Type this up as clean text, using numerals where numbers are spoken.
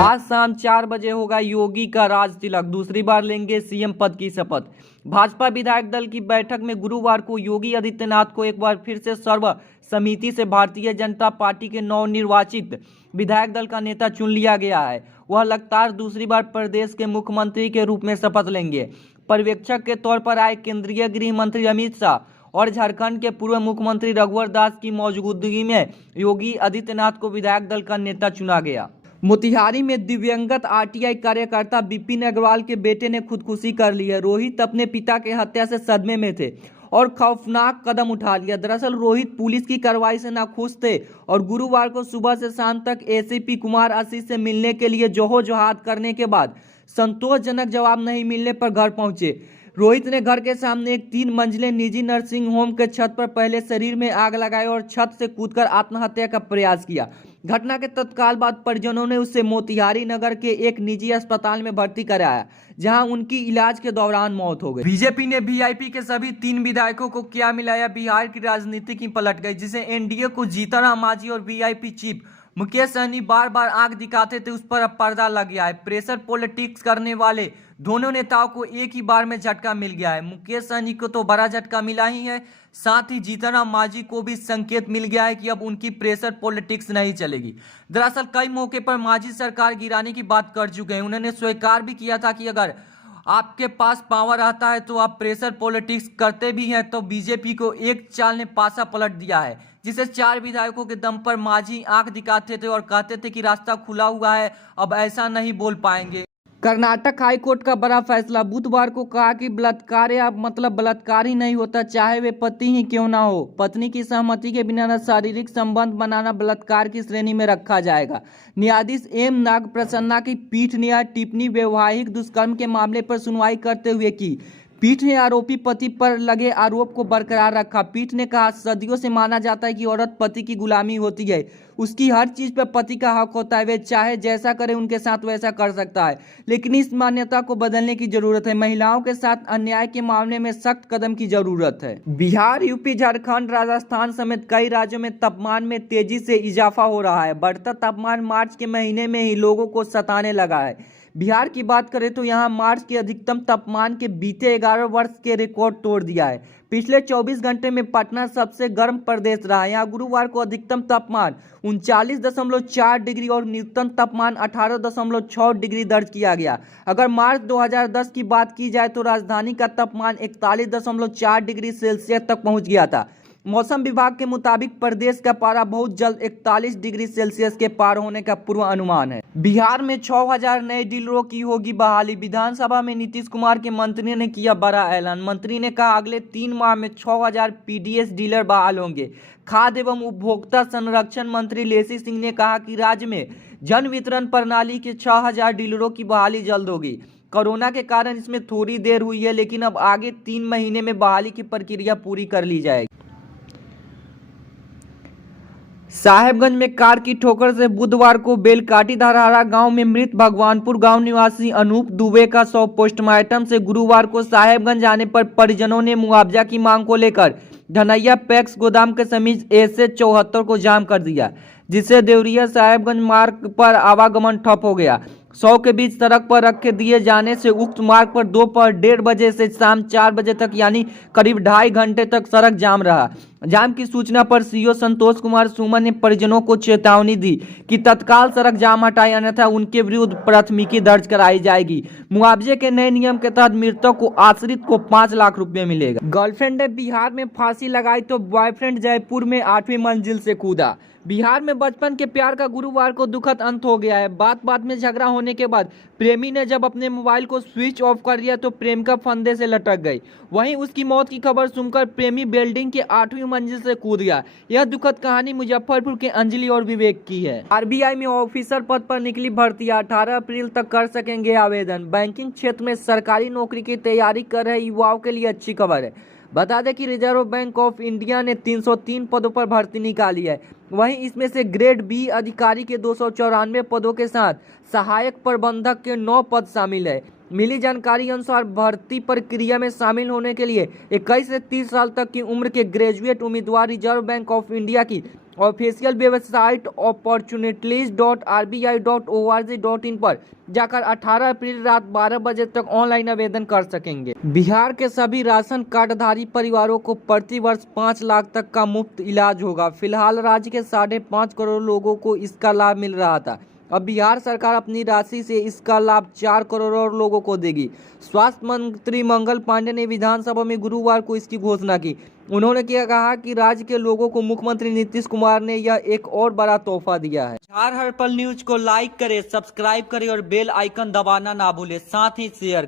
आज शाम 4 बजे होगा योगी का राज तिलक, दूसरी बार लेंगे सीएम पद की शपथ। भाजपा विधायक दल की बैठक में गुरुवार को योगी आदित्यनाथ को एक बार फिर से सर्व समिति से भारतीय जनता पार्टी के नवनिर्वाचित विधायक दल का नेता चुन लिया गया है। वह लगातार दूसरी बार प्रदेश के मुख्यमंत्री के रूप में शपथ लेंगे। पर्यवेक्षक के तौर पर आए केंद्रीय गृह मंत्री अमित शाह और झारखंड के पूर्व मुख्यमंत्री रघुवर दास की मौजूदगी में योगी आदित्यनाथ को विधायक दल का नेता चुना गया। मोतिहारी में दिव्यांगत आरटीआई कार्यकर्ता विपिन अग्रवाल के बेटे ने खुदकुशी कर ली है। रोहित अपने पिता के हत्या से सदमे में थे और खौफनाक कदम उठा लिया। दरअसल रोहित पुलिस की कार्रवाई से नाखुश थे और गुरुवार को सुबह से शाम तक एसीपी कुमार आशीष से मिलने के लिए जोहजहाद करने के बाद संतोषजनक जवाब नहीं मिलने पर घर पहुंचे। रोहित ने घर के सामने एक 3 मंजिले निजी नर्सिंग होम के छत पर पहले शरीर में आग लगाई और छत से कूदकर आत्महत्या का प्रयास किया। घटना के तत्काल बाद परिजनों ने उसे मोतिहारी नगर के एक निजी अस्पताल में भर्ती कराया, जहां उनकी इलाज के दौरान मौत हो गई। बीजेपी ने वीआईपी के सभी 3 विधायकों को क्या मिलाया, बिहार की राजनीति की पलट गई। जिसे एनडीए को जीतनराम मांझी और वीआईपी चीफ मुकेश सहनी बार बार आंख दिखाते थे, उस पर अब पर्दा लग गया है। प्रेशर पॉलिटिक्स करने वाले दोनों नेताओं को एक ही बार में झटका मिल गया है। मुकेश सहनी को तो बड़ा झटका मिला ही है, साथ ही जीतनराम मांझी को भी संकेत मिल गया है कि अब उनकी प्रेशर पॉलिटिक्स नहीं चलेगी। दरअसल कई मौके पर मांझी सरकार गिराने की बात कर चुके हैं। उन्होंने स्वीकार भी किया था कि अगर आपके पास पावर आता है तो आप प्रेशर पॉलिटिक्स करते भी हैं। तो बीजेपी को एक चाल ने पासा पलट दिया है, जिसे 4 विधायकों के दम पर मांझी आंख दिखाते थे और कहते थे कि रास्ता खुला हुआ है, अब ऐसा नहीं बोल पाएंगे। कर्नाटक हाईकोर्ट का बड़ा फैसला। बुधवार को कहा कि बलात्कार या मतलब बलात्कार ही नहीं होता, चाहे वे पति ही क्यों ना हो। पत्नी की सहमति के बिना शारीरिक संबंध बनाना बलात्कार की श्रेणी में रखा जाएगा। न्यायाधीश एम नागप्रसन्ना की पीठ ने यह टिप्पणी वैवाहिक दुष्कर्म के मामले पर सुनवाई करते हुए की। पीठ ने आरोपी पति पर लगे आरोप को बरकरार रखा। पीठ ने कहा, सदियों से माना जाता है कि औरत पति की गुलामी होती है, उसकी हर चीज पर पति का हक होता है, वे चाहे जैसा करे उनके साथ वैसा कर सकता है। लेकिन इस मान्यता को बदलने की जरूरत है। महिलाओं के साथ अन्याय के मामले में सख्त कदम की जरूरत है। बिहार, यूपी, झारखंड, राजस्थान समेत कई राज्यों में तापमान में तेजी से इजाफा हो रहा है। बढ़ता तापमान मार्च के महीने में ही लोगों को सताने लगा है। बिहार की बात करें तो यहां मार्च के अधिकतम तापमान के बीते 11 वर्ष के रिकॉर्ड तोड़ दिया है। पिछले 24 घंटे में पटना सबसे गर्म प्रदेश रहा। यहां गुरुवार को अधिकतम तापमान 39.4 डिग्री और न्यूनतम तापमान 18.6 डिग्री दर्ज किया गया। अगर मार्च 2010 की बात की जाए तो राजधानी का तापमान 41.4 डिग्री सेल्सियस तक पहुंच गया था। मौसम विभाग के मुताबिक प्रदेश का पारा बहुत जल्द 41 डिग्री सेल्सियस के पार होने का पूर्व अनुमान है। बिहार में 6000 नए डीलरों की होगी बहाली। विधानसभा में नीतीश कुमार के मंत्री ने किया बड़ा ऐलान। मंत्री ने कहा, अगले 3 माह में 6000 पीडीएस डीलर बहाल होंगे। खाद्य एवं उपभोक्ता संरक्षण मंत्री लेसी सिंह ने कहा कि राज्य में जन वितरण प्रणाली के 6000 डीलरों की बहाली जल्द होगी। कोरोना के कारण इसमें थोड़ी देर हुई है, लेकिन अब आगे 3 महीने में बहाली की प्रक्रिया पूरी कर ली जाएगी। साहेबगंज में कार की ठोकर से बुधवार को बेलकाटी धरहरा गांव में मृत भगवानपुर गांव निवासी अनूप दुबे का शव पोस्टमार्टम से गुरुवार को साहेबगंज आने पर परिजनों ने मुआवजा की मांग को लेकर धनैया पैक्स गोदाम के समीप एसएच 74 को जाम कर दिया, जिससे देवरिया साहेबगंज मार्ग पर आवागमन ठप हो गया। 100 के बीच सड़क पर रखे दिए जाने से उक्त मार्ग पर दोपहर 1:30 बजे से शाम 4 बजे तक यानी करीब 2.5 घंटे तक सड़क जाम रहा। जाम की सूचना पर सीओ संतोष कुमार सुमन ने परिजनों को चेतावनी दी कि तत्काल सड़क जाम हटाए, अन्यथा उनके विरुद्ध प्राथमिकी दर्ज कराई जाएगी। मुआवजे के नए नियम के तहत मृतक को आश्रित को 5 लाख रुपए मिलेगा। गर्लफ्रेंड ने बिहार में फांसी लगाई तो बॉयफ्रेंड जयपुर में 8वीं मंजिल से कूदा। बिहार में बचपन के प्यार का गुरुवार को दुखद अंत हो गया है। बात बात में झगड़ा होने के बाद प्रेमी ने जब अपने मोबाइल को स्विच ऑफ कर दिया तो प्रेमिका फंदे से लटक गई। वहीं उसकी मौत की खबर सुनकर प्रेमी बिल्डिंग के 8वीं मंजिल से कूद गया। यह दुखद कहानी मुजफ्फरपुर के अंजलि और विवेक की है। आरबीआई में ऑफिसर पद पर निकली भर्तियां, 18 अप्रैल तक कर सकेंगे आवेदन। बैंकिंग क्षेत्र में सरकारी नौकरी की तैयारी कर रहे युवाओं के लिए अच्छी खबर है। बता दें कि रिजर्व बैंक ऑफ इंडिया ने 303 पदों पर भर्ती निकाली है। वहीं इसमें से ग्रेड बी अधिकारी के 294 पदों के साथ सहायक प्रबंधक के 9 पद शामिल है। मिली जानकारी अनुसार भर्ती प्रक्रिया में शामिल होने के लिए 21 से 30 साल तक की उम्र के ग्रेजुएट उम्मीदवार रिजर्व बैंक ऑफ इंडिया की ऑफिशियल वेबसाइट opportunities.rbi.org.in पर जाकर 18 अप्रैल रात 12 बजे तक ऑनलाइन आवेदन कर सकेंगे। बिहार के सभी राशन कार्डधारी परिवारों को प्रति वर्ष 5 लाख तक का मुफ्त इलाज होगा। फिलहाल राज्य के 5.5 करोड़ लोगों को इसका लाभ मिल रहा था। अब बिहार सरकार अपनी राशि से इसका लाभ 4 करोड़ और लोगों को देगी। स्वास्थ्य मंत्री मंगल पांडे ने विधानसभा में गुरुवार को इसकी घोषणा की। उन्होंने कहा कि राज्य के लोगों को मुख्यमंत्री नीतीश कुमार ने यह एक और बड़ा तोहफा दिया है। बिहार हर पल न्यूज को लाइक करें, सब्सक्राइब करें और बेल आइकन दबाना ना भूलें, साथ ही शेयर